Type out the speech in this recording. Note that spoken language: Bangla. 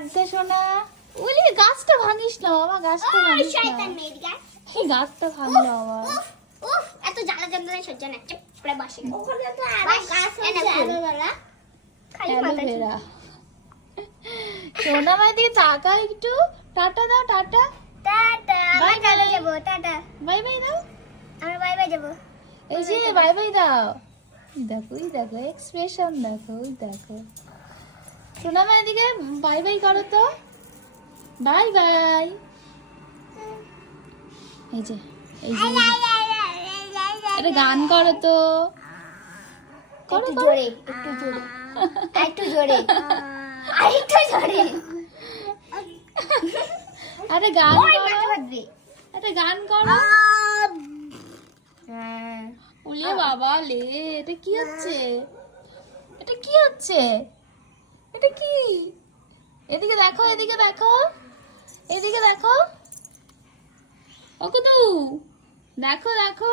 রাধে সোনা। ওলি গাছটা ভাঙিস না বাবা, গাছটা ভাঙিস না। শয়তান মেয়ের গাছ। এই গাছটা ভাঙলো আবার। উফ উফ এত জ্বালা যন্ত্রণা সহ্য না, চুপ করে বসে। ওখানে তো আরো গাছ আছে আলোবেলা। খালি মাথা অ্যালোভেরা। সোনা মায়ের দিকে তাকা একটু। টাটা দাও, টাটা। টাটা, Bye বাই চলে bye. যাব, টাটা। বাই বাই দাও। আমরা বাই বাই যাব। এই যে বাই বাই দাও। দেখো, এই দেখো এক্সপ্রেশন দেখো, ওই দেখো। সোনা মায়ের দিকে বাই বাই করো তো। Bye bye. এই যে, এই যে, একটা গান করো তো। করো একটু তো। জোরে, একটু জোরে, একটু জোরে, আরেকটু জোরে। আরে গান ওই করো, মাথা বাঁধবে। একটা গান করো। হ্যাঁ। উলে বাবা লে, এটা কি হচ্ছে? এটা কি হচ্ছে? এটা কি? এদিকে দেখো, এদিকে দেখো, এদিকে দেখো। ওকুদু দেখো, দেখো।